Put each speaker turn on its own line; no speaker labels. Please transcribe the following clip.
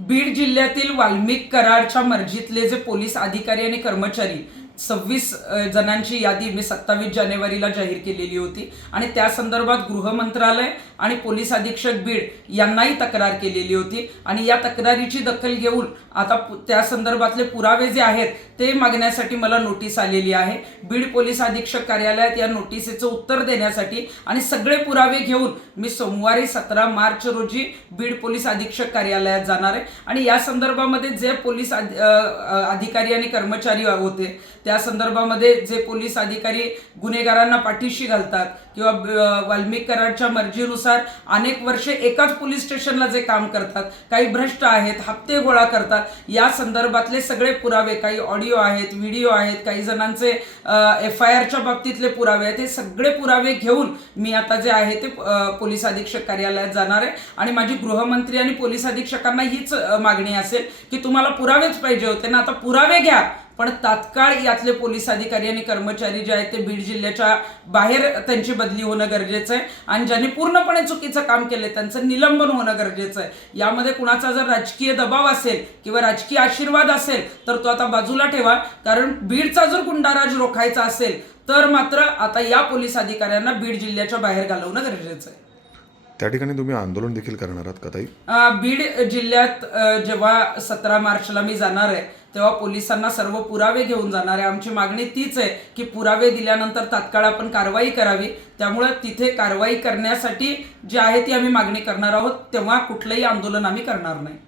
बीड जिल्ह्यातील वाल्मिक कराडच्या मर्जीतले जे पोलीस अधिकारी आणि कर्मचारी सव्वीस जणांची यादी मी सत्तावीस जानेवारीला जाहीर केलेली होती आणि त्या संदर्भात गृह मंत्रालय आणि पोलीस अधीक्षक बीड यांनाही तक्रार केलेली होती आणि या तक्रारीची दखल घेऊन आता त्या संदर्भातले पुरावे जे आहेत ते मागण्यासाठी मला नोटीस आलेली आहे बीड पोलीस अधीक्षक कार्यालयात या नोटिसेचं उत्तर देण्यासाठी आणि सगळे पुरावे घेऊन मी सोमवारी सतरा मार्च रोजी बीड पोलीस अधीक्षक कार्यालयात जाणार आहे आणि या संदर्भामध्ये जे पोलीस अधिकारी आणि कर्मचारी होते त्या संदर्भामध्ये जे पोलीस अधिकारी गुन्हेगारांना पाठीशी घालतात किंवा वाल्मिक मर्जीनुसार अनेक वर्षे एकाच पोलीस स्टेशनला जे काम करतात काही भ्रष्ट आहेत हप्ते गोळा करतात या संदर्भातले सगळे पुरावे काही ऑडिओ आहेत व्हिडिओ आहेत काही जणांचे एफ आय आरच्या बाबतीतले पुरावे आहेत हे सगळे पुरावे घेऊन मी आता जे आहे ते पोलीस अधीक्षक कार्यालयात जाणार आहे आणि माझी गृहमंत्री आणि पोलीस अधीक्षकांना हीच मागणी असेल की तुम्हाला पुरावेच पाहिजे होते ना आता पुरावे घ्या पण तात्काळ यातले पोलीस अधिकारी आणि कर्मचारी जे आहेत ते बीड जिल्ह्याच्या बाहेर त्यांची बदली होणं गरजेचं आहे आणि ज्यांनी पूर्णपणे चुकीचं काम केलंय त्यांचं निलंबन होणं गरजेचं आहे यामध्ये कुणाचा जर राजकीय दबाव असेल किंवा राजकीय आशीर्वाद असेल तर तो आता बाजूला ठेवा कारण बीडचा जर गुंडाराज रोखायचा असेल तर मात्र आता या पोलीस अधिकाऱ्यांना बीड जिल्ह्याच्या बाहेर घालवणं गरजेचं आहे
त्या ठिकाणी तुम्ही आंदोलन देखील करणार आहात का ताई
बीड जिल्ह्यात जेव्हा सतरा मार्चला मी जाणार आहे तेव्हा पोलिसांना सर्व पुरावे घेऊन जाणार आहे आमची मागणी तीच आहे की पुरावे दिल्यानंतर तात्काळ आपण कारवाई करावी त्यामुळे तिथे कारवाई करण्यासाठी जे आहे ती आम्ही मागणी करणार आहोत तेव्हा कुठलंही आंदोलन आम्ही करणार नाही